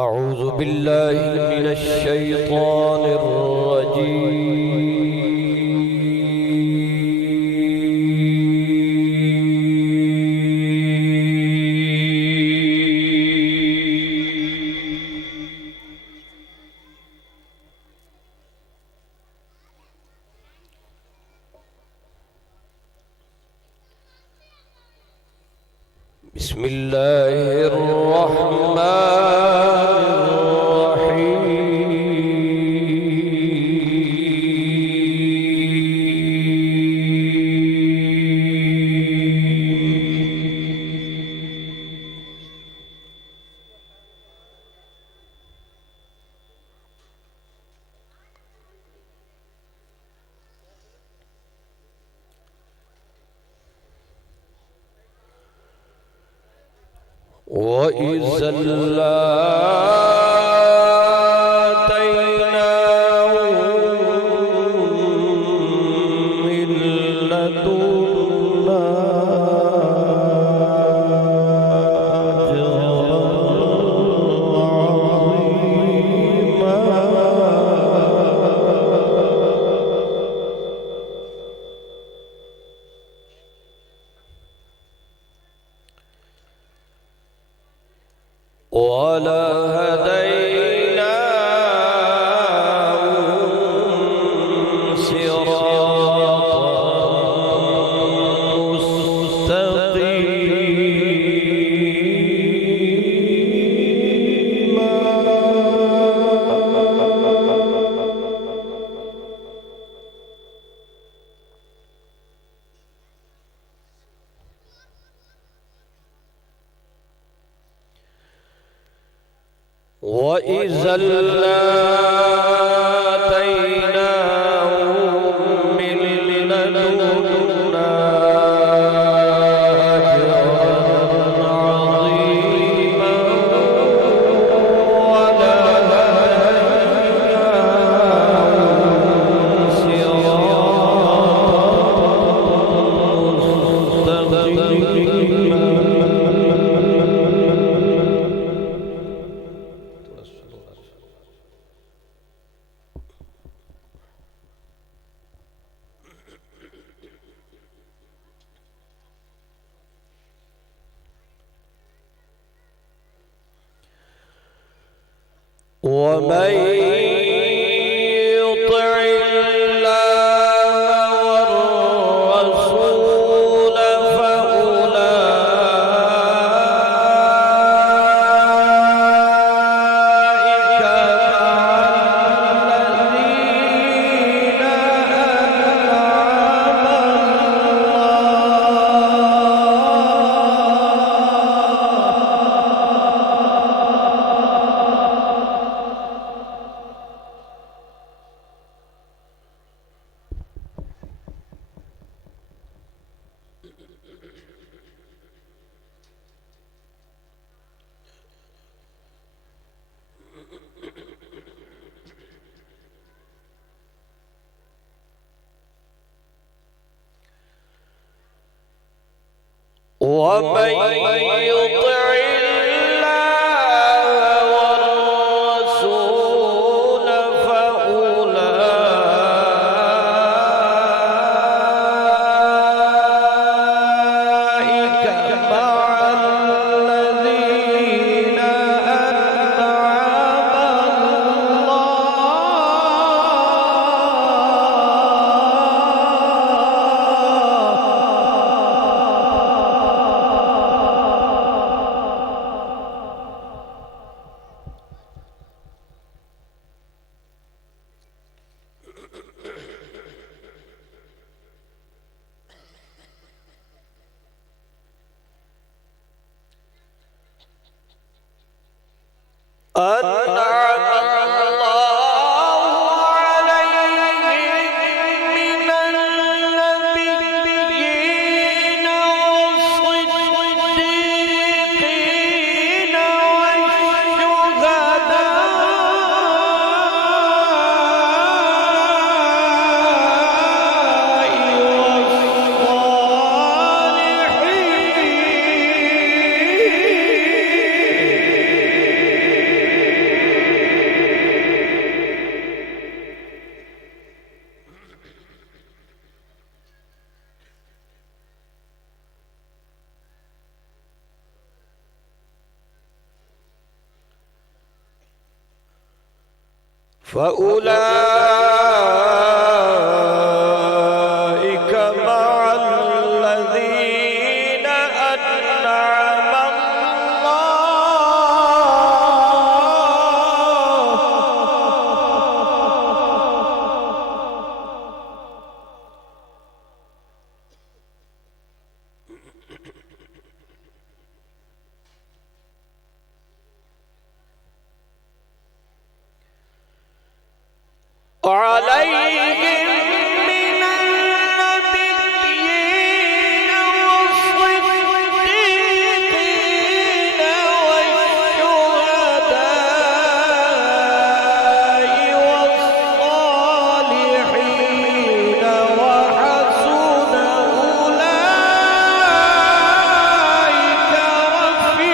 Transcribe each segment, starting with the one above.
أعوذ بالله من الشيطان الرجيم. بسم الله الرحمن وإذا آتيناهم من لدنا أجرا عظيما ولهديناهم صراطا مستقيما وإذا آتيناهم من لدنا أجرا عظيما ولهديناهم صراطا مستقيما. ومن يطع الله والرسول فأولئك مع الذين ومن يطع الله والرسول فأولئك مع الذين أنعم فأولئك مع الذين أنعم عليهم من النبيين والصديقين والشهداء والصالحين وحسن أولئك رفيقا.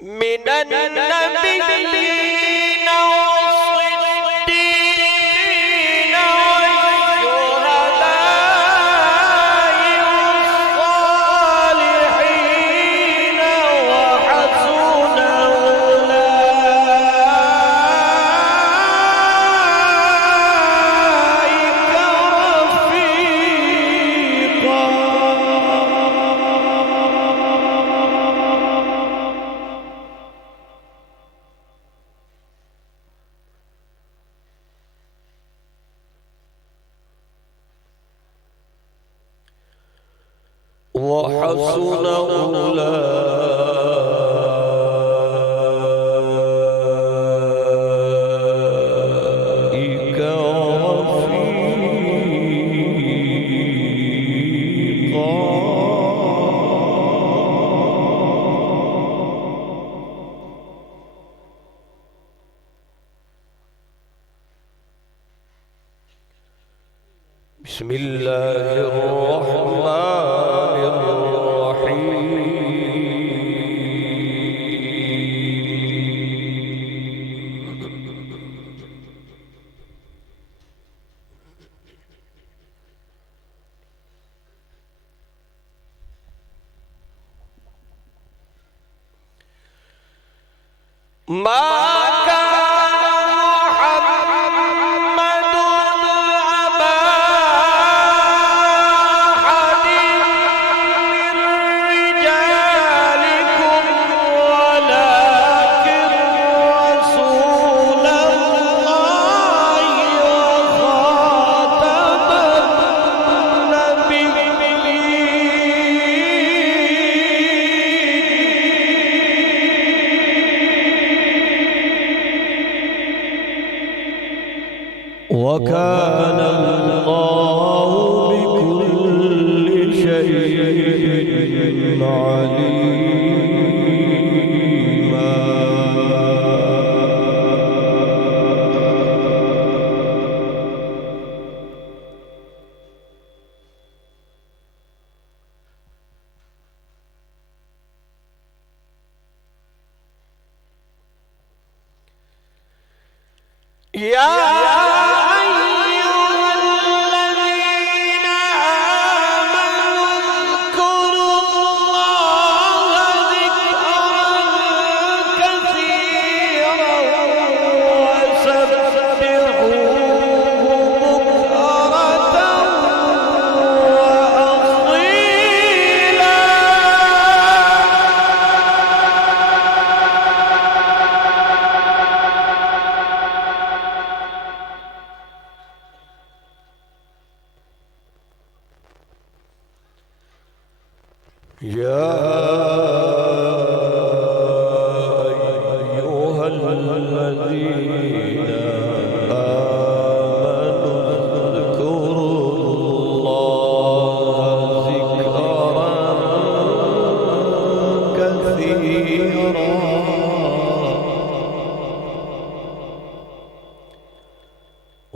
من النبيين والصديقين والشهداء والصالحين وحسن أولئك رفيقا. وحسن أولئك رفيقا. بسم الله الرحمن الرحيم. ما وكان الله بكل شيء عليما. يا أيها الذين آمنوا اذكروا الله ذكرا كثيرا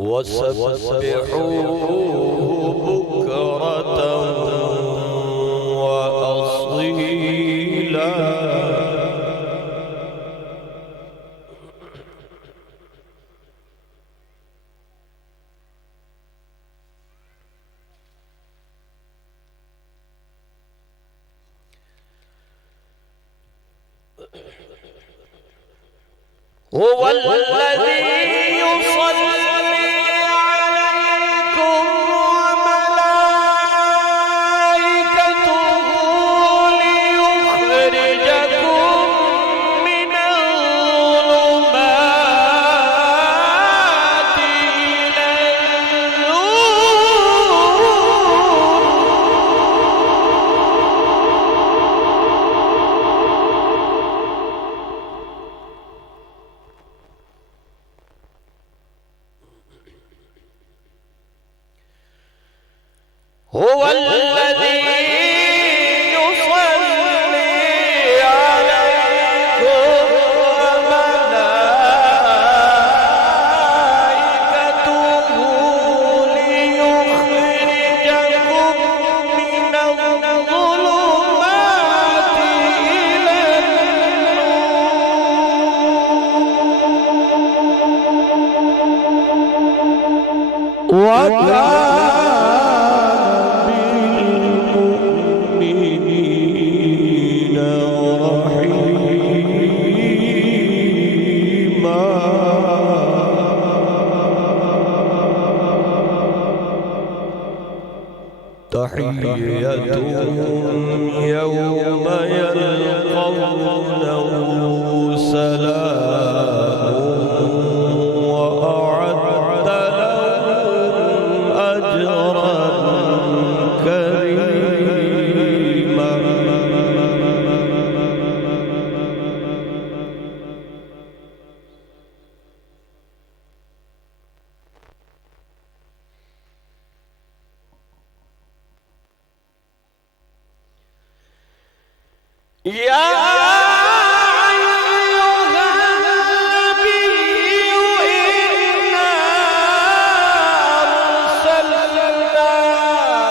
وسبحوه بكرة هو الذي يصلي عليكم وملائكته ليخرجكم من الظلمات إلى هو الذي يصلي عليكم وملائكته ليخرجكم من الظلمات إلى النور تحيتهم يوم يلقونه سلام وأعد لهم أجرا كريما يا أيها النبي إنا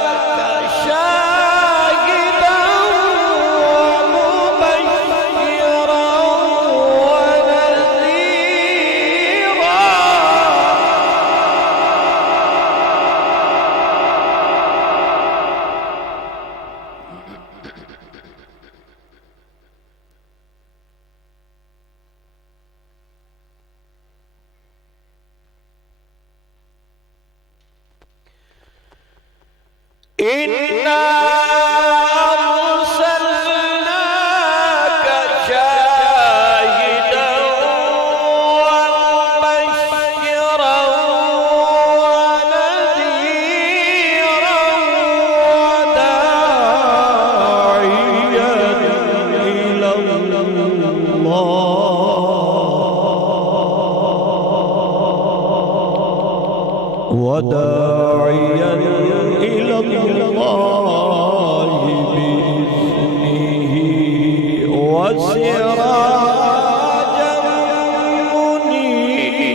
أرسلناك شاهدا ومبشرا ونذيرا إنا أرسلناك شاهدا ومبشرا ونذيرا وداعيا إلى الله بإذنه وسراجا منيرا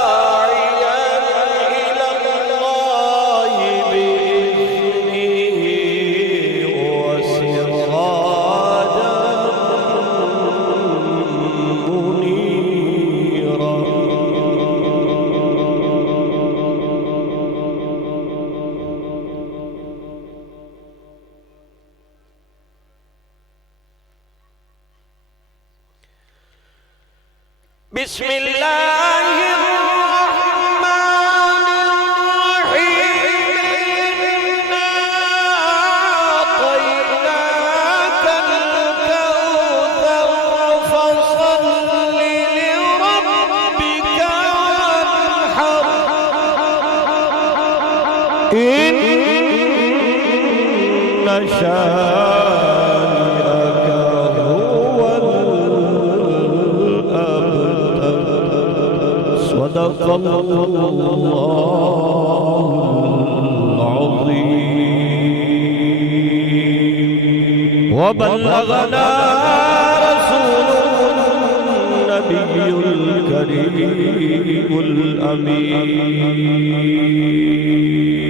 وداعيا إلى الله بإذنه وسراجا منيرا بسم الله الرحمن الرحيم إنا أعطيناك الكوثر فصل لربك وانحر إن شانئك هو الأبتر صدق الله العظيم وبلغنا رسوله النبي الكريم الأمين